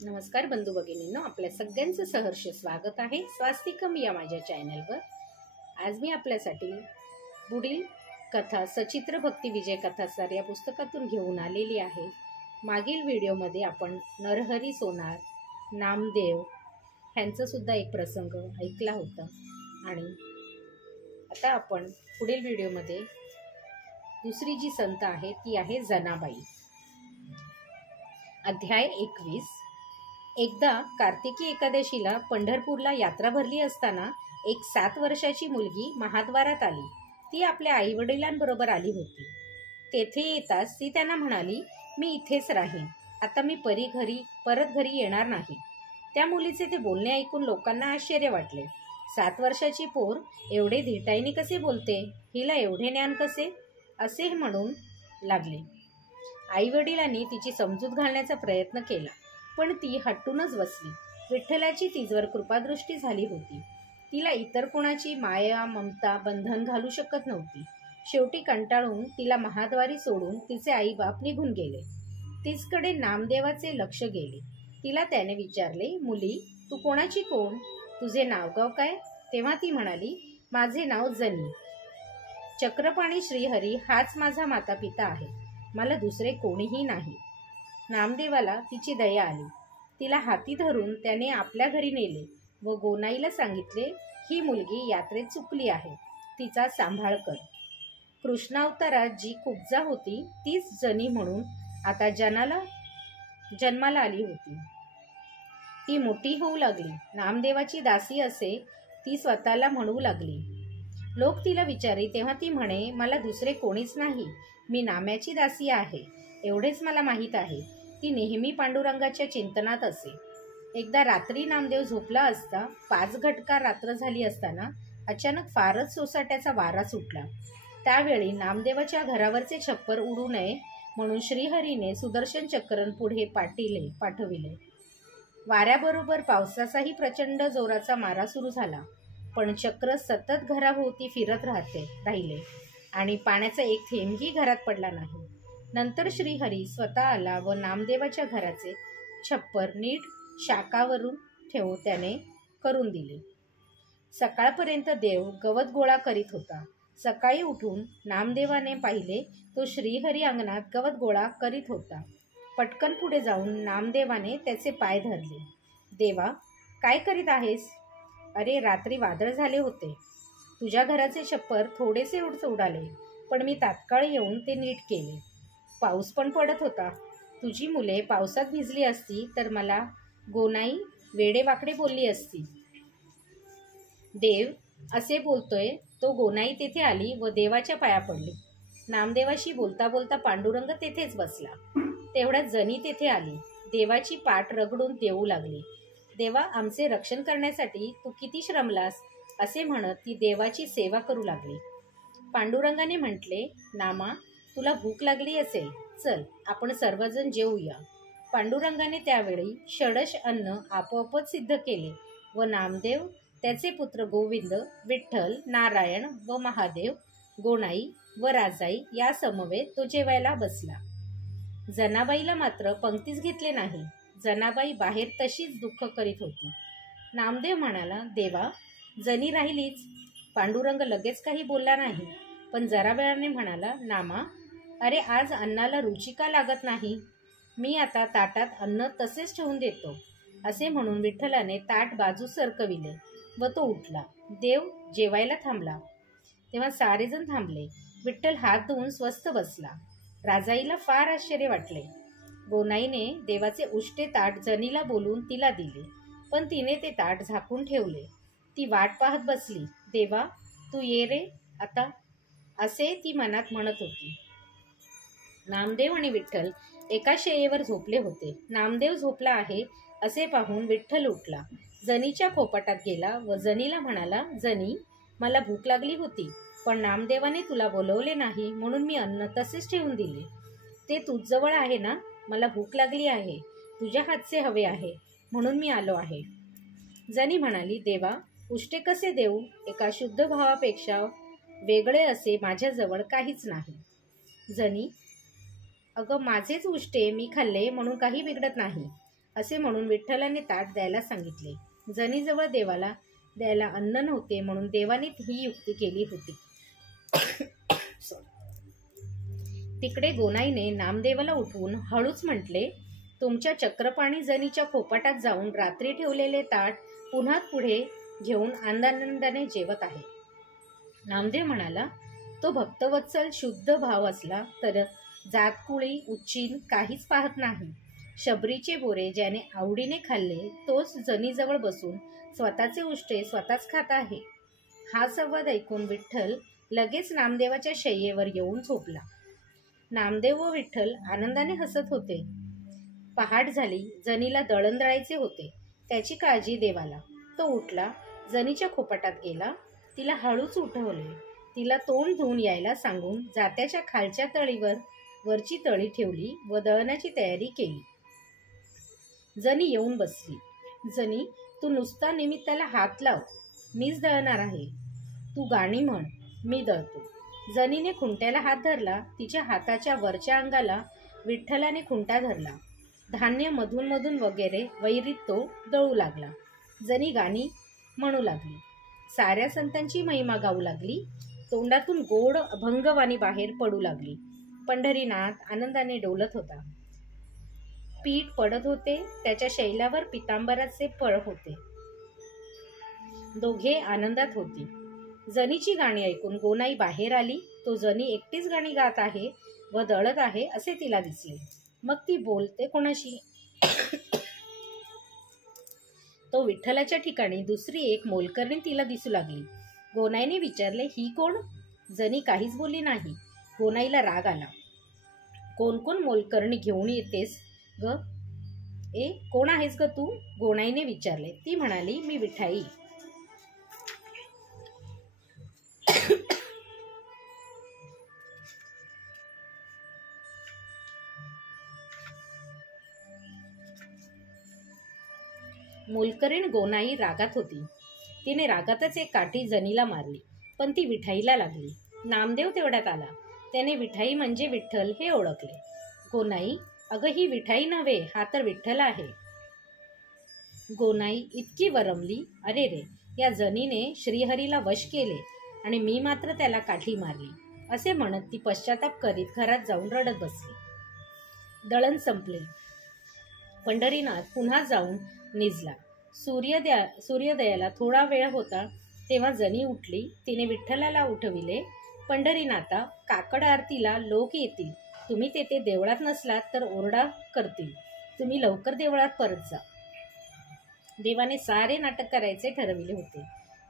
नमस्कार बंधू भगिनींनो, आपल्या सगळ्यांचं सहर्ष स्वागत आहे स्वास्तिकम या माझ्या चॅनलवर। आज मी आपल्यासाठी पुढील कथा सचित्र भक्ती विजय कथासार या पुस्तकातून घेऊन आलेली आहे। मागील व्हिडिओमध्ये आपण नरहरी सोनार, नामदेव यांचा सुद्धा एक प्रसंग ऐकला होता आणि आता आपण पुढील व्हिडिओमध्ये दुसरी जी संत आहे ती आहे जनाबाई। अध्याय 21। एकदा कार्तिकी एकादशीला पंढरपूरला यात्रा भरली असताना एक 7 वर्षाची मुलगी महाद्वारात आली। ती आपल्या आईवडिलांबरोबर आली होती। तेथे येताच ती त्यांना म्हणाली, मी इथेच राहीन, आता मी परत घरी येणार नाही। त्या मुलीचे ते बोलणे ऐकून लोकांना आश्चर्य वाटले। 7 वर्षाची पोर एवढे धीटाईने कसे बोलते, हिला एवढे ज्ञान कसे, असे म्हणून लागले। आईवडिलांनी तिची समजूत घालण्याचा प्रयत्न केला, पण ती हट्टूनच बसली। विठ्ठलाची तिजवर कृपादृष्टी झाली होती। तिला इतर कोणाची माया ममता बंधन घालू शकत नव्हती। शेवटी कंटाळून तिला महाद्वारी सोडून तिचे आईबाप निघून गेले। तिचकडे नामदेवाचे लक्ष गेले। तिला त्याने विचारले, मुली, तू कोणाची कोण, तुझे नावगाव काय? तेव्हा ती म्हणाली, माझे नाव जनी, चक्रपाणी श्रीहरी हाच माझा माता पिता आहे, मला दुसरे कोणीही नाही। नामदेवाला तिची दया आली। तिला हाती धरून त्याने आपल्या घरी नेले व गोनाईला सांगितले, ही मुलगी यात्रेत चुकली आहे, तिचा सांभाळ कर। कृष्णावतारात जी कुब्जा होती तीच जनी म्हणून आता जन्माला आली होती। ती मोठी होऊ लागली, नामदेवाची दासी असे ती स्वतःला म्हणू लागली। लोक तिला विचारी तेव्हा ती म्हणे, मला दुसरे कोणीच नाही, मी नाम्याची दासी आहे, एवढेच मला माहीत आहे। ती नेहमी पांडुरंगाच्या चिंतनात असे। एकदा रात्री नामदेव झोपला असता 5 घटका रात्र झाली असताना अचानक फारच सोसाट्याचा वारा सुटला। त्यावेळी नामदेवाच्या घरावरचे छप्पर उडू नये म्हणून श्रीहरीने सुदर्शन चक्रण पुढे पाठविले। वाऱ्याबरोबर पावसाचाही प्रचंड जोराचा मारा सुरू झाला, पण चक्र सतत घराभोवती फिरत राहिले आणि पाण्याचा एक थेंबही घरात पडला नाही। नंतर श्रीहरी स्वतः आला व नामदेवाच्या घराचे छप्पर नीट शाकावरून त्याने करून दिले। सकाळपर्यंत देव गवत गोळा करीत होता। सकाळी उठून नामदेवाने पाहिले तो श्रीहरी अंगणात गवत गोळा करीत होता। पटकन पुढे जाऊन नामदेवाने त्याचे पाय धरले। देवा, काय करीत आहेस? अरे, रात्री वादळ झाले होते, तुझ्या घराचे छप्पर थोडेसे उडाले, पण मी तात्काळ येऊन ते नीट केले। पाऊस पण पडत होता, तुझी मुले पावसात भिजली असती तर मला गोनाई वेडेवाकडे बोलली असती। देव असे बोलतोय तो गोनाई तेथे आली व देवाच्या पाया पडली। नामदेवाशी बोलता बोलता पांडुरंग तेथेच बसला। तेवढ्यात जनी तेथे आली, देवाची पाठ रगडून देऊ लागली। देवा, आमचे रक्षण करण्यासाठी तू किती श्रमलास, असे म्हणत ती देवाची सेवा करू लागली। पांडुरंगाने म्हटले, नामा, तुला भूक लागली असेल, चल आपण सर्वजण जेवूया। पांडुरंगाने त्यावेळी षडश अन्न आपोआपच सिद्ध केले व नामदेव, त्याचे पुत्र गोविंद, विठ्ठल, नारायण व महादेव, गोनाई व राजाई या समवेत तो जेवायला बसला। जनाबाईला मात्र पंक्तीच घेतले नाही। जनाबाई बाहेर तशीच दुःख करीत होती। नामदेव म्हणाला, देवा, जनी राहिलीच। पांडुरंग लगेच काही बोलला नाही, पण जरा वेळाने म्हणाला, नामा, अरे आज अन्नाला रुची का लागत नाही? मी आता ताटात अन्न तसेच ठेवून देतो, असे म्हणून विठ्ठलाने ताट बाजूस सरकविले व तो उठला। देव जेवायला थांबला तेव्हा सारेजण थांबले। विठ्ठल हात धुवून स्वस्थ बसला। राजाईला फार आश्चर्य वाटले। गोनाईने देवाचे उष्टे ताट जनीला बोलून तिला दिले, पण तिने ते ताट झाकून ठेवले। ती वाट पाहत बसली। देवा, तू ये रे आता, असे ती मनात म्हणत होती। नामदेव आणि विठ्ठल एका शय्येवर झोपले होते। नामदेव झोपला आहे असे पाहून विठ्ठल उठला, जनीच्या खोपटात गेला व जनीला म्हणाला, जनी, मला भूक लागली होती, पण नामदेवाने तुला बोलवले नाही म्हणून मी अन्न तसेच ठेवून दिले। ते तुझजवळ आहे ना, मला भूक लागली आहे, तुझ्या हातचे हवे आहे म्हणून मी आलो आहे। जनी म्हणाली, देवा, उष्टे कसे देऊ? एका शुद्ध भावापेक्षा वेगळे असे माझ्याजवळ काहीच नाही। जनी, अगं, माझेच उष्टे मी खाल्ले म्हणून काही बिघडत नाही, असे म्हणून विठ्ठलाने ताट द्यायला सांगितले. जनीजवळ देवाला द्यायला अन्न नव्हते म्हणून देवाने ही युक्ती केली होती. तिकडे गोनाईने नामदेवाला उठवून हळूच म्हटले, तुमच्या चक्रपाणी जनीच्या खोपाटात जाऊन रात्री ठेवलेले ताट पुन्हा पुढे घेऊन आनंदाने जेवत आहे. नामदेव म्हणाला, तो भक्तवत्सल शुद्ध भाव असला तर जातकुळी उच्चीन काहीच पाहत नाही. शबरीचे बोरे ज्याने आवडीने खाल्ले तोच जनीजवळ बसून स्वतःचे उष्टे स्वतःच खात आहे. हा संवाद ऐकून विठ्ठल लगेच नामदेवाच्या शय्येवर येऊन झोपला. नामदेव व विठ्ठल आनंदाने हसत होते. पहाट झाली. जनीला दळण दळायचे होते. त्याची काळजी देवाला. तो उठला, जनीच्या खोपाटात गेला, तिला हळूच उठवले. तिला तोंड धुवून यायला सांगून जात्याच्या खालच्या तळीवर वरची तळी ठेवली व दळणाची तयारी केली. जनी येऊन बसली. जनी, तू नुसता निमित्ताला हात लाव, मीच दळणार आहे. तू गाणी म्हण, मी दळतो. जनीने खुंट्याला हात धरला. तिच्या हाताच्या वरच्या अंगाला विठ्ठलाने खुंटा धरला. धान्य मधून मधून वगैरे वैरीत तो दळू लागला. जनी गाणी म्हणू लागली. साऱ्या संतांची महिमा गाऊ लागली. तोंडातून गोड अभंगवाणी बाहेर पडू लागली. पंढरीनाथ आनंदाने डोलत होता. पीठ पडत होते. त्याच्या शैलावर पितांबराचे पळ होते. दोघे आनंदात होती. जनीची गाणी ऐकून गोनाई बाहेर आली. तो जनी एकटीच गाणी गात आहे व दळत आहे असे तिला दिसले. मग ती बोलते कोणाशी? तो विठ्ठलाच्या ठिकाणी दुसरी एक मोलकरणी तिला दिसू लागली. गोनाईने विचारले, ही कोण? जनी काहीच बोलली नाही. गोनाईला राग आला. कोण कोण मोलकरणी घेऊन येतेस ग? कोण आहेस ग तू? गोनाईने विचारले. ती म्हणाली, मी विठाई. मोलकरीण गोनाई रागात होती. तिने रागातच एक काठी जनीला मारली, पण ती विठाईला लागली. नामदेव तेवढ्यात आला. त्याने विठाई म्हणजे विठ्ठल हे ओळखले. गोनाई, अगं ही विठाई नव्हे, हा तर विठ्ठल आहे. गोनाई इतकी वरमली, अरे रे, या जनीने श्रीहरीला वश केले आणि मी मात्र त्याला काठी मारली असे म्हणत ती पश्चाताप करीत घरात जाऊन रडत बसली. दळण संपले. पंढरीनाथ पुन्हा जाऊन निजला. सूर्योदयाला थोडा वेळ होता तेव्हा जनी उठली. तिने विठ्ठलाला उठविले. पंढरीनाथा, काकड आरतीला लोक येतील. तुम्ही तेथे देवळात नसलात तर ओरडा करतील. तुम्ही लवकर देवळात परत जा. देवाने सारे नाटक करायचे ठरविले होते.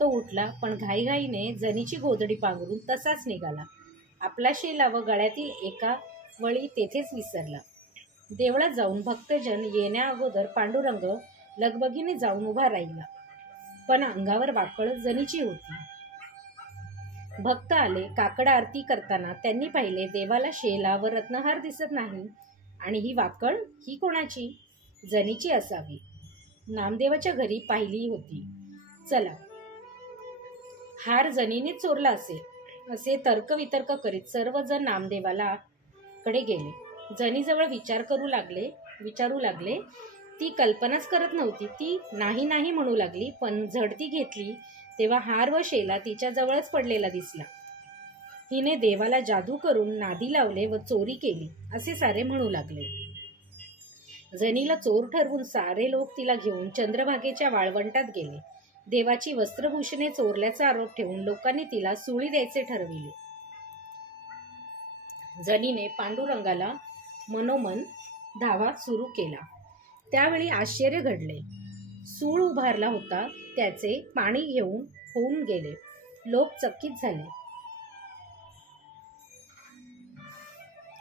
तो उठला, पण घाईघाईने जनीची गोधडी पांघरून तसाच निघाला. आपला शेला व गळ्यातील एका वळी तेथेच विसरला. देवळात जाऊन भक्तजन येण्या अगोदर पांडुरंग लगबगीने जाऊन उभा राहिला, पण अंगावर वाकळ जनीची होती. भक्त आले. काकड आरती करताना त्यांनी पाहिले देवाला शेला व रत्नहार दिसत नाही. आणि ही वाकळ ही कोणाची? जनीची असावी. नामदेवाच्या घरी पाहिली होती. चला, हार जनीने चोरला असेल असे तर्कवितर्क करीत सर्वजण नामदेवाला कडे गेले. जनीजवळ विचारू लागले. ती कल्पनाच करत नव्हती. ती नाही नाही म्हणू लागली, पण झडती घेतली तेव्हा हार व शेला तिच्या जवळच पडलेला दिसला. हिने देवाला जादू करून नादी लावले व चोरी केली असे सारे म्हणू लागले. जनीला चोर ठरवून सारे लोक तिला घेऊन चंद्रभागेच्या वाळवंटात गेले. देवाची वस्त्रभूषणे चोरल्याचा आरोप ठेवून लोकांनी तिला सुळी द्यायचे ठरविले. जनीने पांडुरंगाला मनोमन धावा सुरू केला. त्यावेळी आश्चर्य घडले. सूळ उभारला होता, त्याचे पाणी घेऊन होऊन गेले. लोक चकित झाले.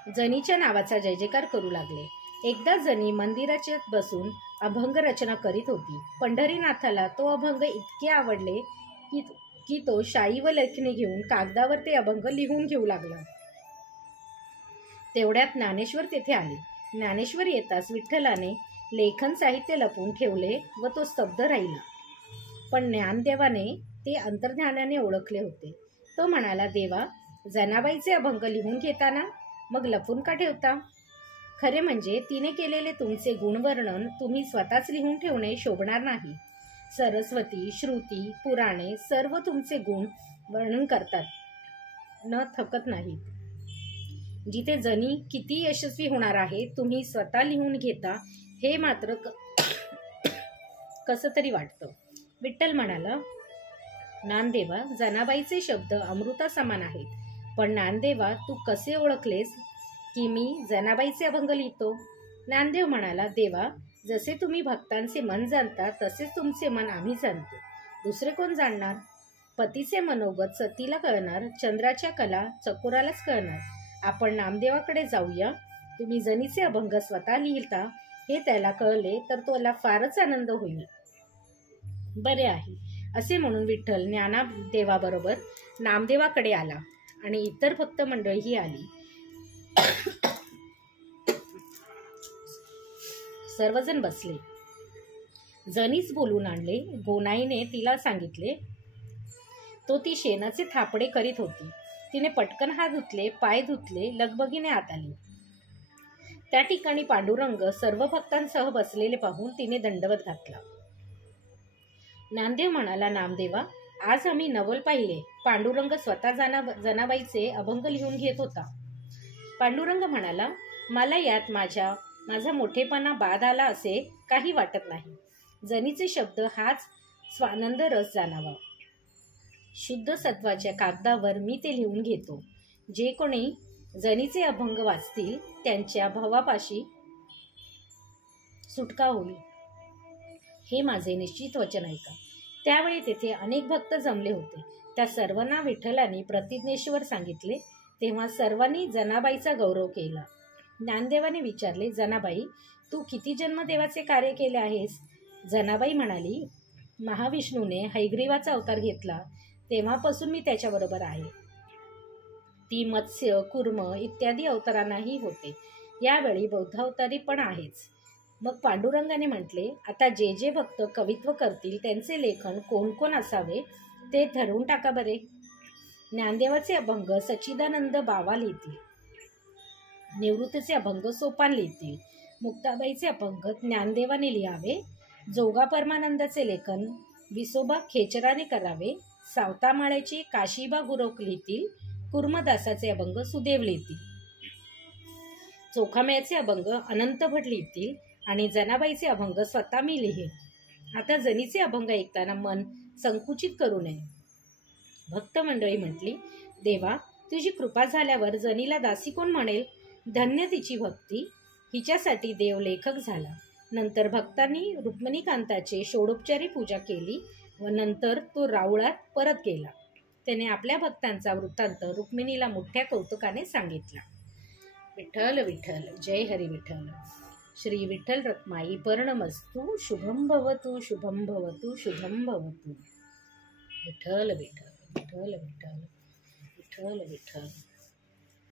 जनीच्या नावाचा जय जयकार करू लागले. एकदा जनी मंदिराच्यात बसून अभंग रचना करीत होती. पंढरीनाथाला तो अभंग इतके आवडले की तो शाई व लेखणी घेऊन कागदावर ते अभंग लिहून घेऊ लागला. तेवढ्यात ज्ञानेश्वर तेथे आले. ज्ञानेश्वर येताच विठ्ठलाने लेखन साहित्य लपवून ठेवले व तो स्तब्ध राहिला. पण ज्ञानदेवाने ते अंतर्ज्ञानाने ओळखले होते. तो म्हणाला, देवा, जनाबाईचे अभंग लिहून घेताना मग लपून का ठेवता? खरे म्हणजे तिने केलेले तुमचे गुणवर्णन तुम्ही स्वतःच लिहून ठेवणे शोभणार नाही. सरस्वती, श्रुती, पुराणे सर्व तुमचे गुण वर्णन करतात, न थकत नाहीत. जिथे जणी किती यशस्वी होणार आहे तुम्ही स्वतः लिहून घेता हे मात्र कसं तरी वाटतं. विठ्ठल म्हणाला, नामदेवा, जनाबाईचे शब्द अमृता समान आहेत. पण नामदेवा, तू कसे ओळखलेस की मी जनाबाईचे अभंग लिहितो? नामदेव म्हणाला, देवा, जसे तुम्ही भक्तांचे मन जाणता तसेच तुमचे मन आम्ही जाणतो. दुसरे कोण जाणणार? पतीचे मनोगत सतीला कळणार, चंद्राच्या कला चकोरालाच कळणार. आपण नामदेवाकडे जाऊया. तुम्ही जनीचे अभंग स्वतः लिहिता हे त्याला कळले तर त्याला फारच आनंद होईल. बरे आहे, असे म्हणून विठ्ठल ज्ञानादेवाबरोबर नामदेवाकडे आला आणि इतर भक्त मंडळीही आली. सर्वजण बसले. जनीच बोलून आणले. गोनाईने तिला सांगितले. तो ती शेणाचे थापडे करीत होती. तिने पटकन हात धुतले, पाय धुतले, लगबगीने आत आली. त्या ठिकाणी पांडुरंग सर्व भक्तांसह बसलेले पाहून तिने दंडवत घातला. नामदेव म्हणाला, नामदेवा, आज आम्ही नवल पाहिले. पांडुरंग स्वतः जनाबाईचे अभंग लिहून घेत होता. पांडुरंग म्हणाला, मला यात माझा मोठेपणा बाद आला असे काही वाटत नाही. जनीचे शब्द हाच स्वानंद रस जाणावा. शुद्ध सत्वाच्या कागदावर मी ते लिहून घेतो. जे कोणी जनीचे अभंग वाचतील त्यांच्या भवापाशी सुटका होईल, हे माझे निश्चित वचन ऐका. त्यावेळी तेथे अनेक भक्त जमले होते. त्या सर्वांना विठ्ठलाने प्रतिज्ञेश्वर सांगितले. तेव्हा सर्वांनी जनाबाईचा गौरव केला. ज्ञानदेवाने विचारले, जनाबाई, तू किती जन्मदेवाचे कार्य केले आहेस? जनाबाई म्हणाली, महाविष्णूने हैग्रीवाचा अवतार घेतला तेव्हापासून मी त्याच्याबरोबर आहे. ती मत्स्य, कुर्म इत्यादी अवतारांनाही होते. यावेळी बौद्धावतारी पण आहेच. मग पांडुरंगाने म्हटले, आता जे जे भक्त कवित्व करतील त्यांचे लेखन कोण कोण असावे ते ठरवून टाका बरे. ज्ञानदेवाचे अभंग सच्चिदानंद बावा लिहितील. निवृत्तीचे अभंग सोपान लिहितील. मुक्ताबाईचे अभंग ज्ञानदेवाने लिहावे. जोगा परमानंदाचे लेखन विसोबा खेचराने करावे. सावतामाळ्याचे काशीबा गुरव लिहितील. कुर्मदासाचे अभंग सुदेव लिहितील. चोखामेळ्याचे अभंग अनंत भट लिहितील आणि जनाबाईचे अभंग स्वतः मी लिहीन. आता जनीचे अभंग ऐकताना मन संकुचित करू नये. भक्त मंडळी म्हटली, देवा, तुझी कृपा झाल्यावर जनीला दासी कोण म्हणेल? धन्य तिची भक्ती. हिच्यासाठी देव लेखक झाला. नंतर भक्तांनी रुक्मिणीकांताची षोडोपचारी पूजा केली व नंतर तो राऊळात परत गेला. त्याने आपल्या भक्तांचा वृत्तांत रुक्मिणीला मोठ्या कौतुकाने सांगितला. विठ्ठल विठ्ठल, जय हरी विठ्ठल. श्री विठ्ठल रखमाई पर्णमस्तु. शुभम भवतु, शुभम भवतु, शुभम भवतु. विठ्ठल विठ्ठल, विठ्ठल विठ्ठल, विठ्ठल विठ्ठल.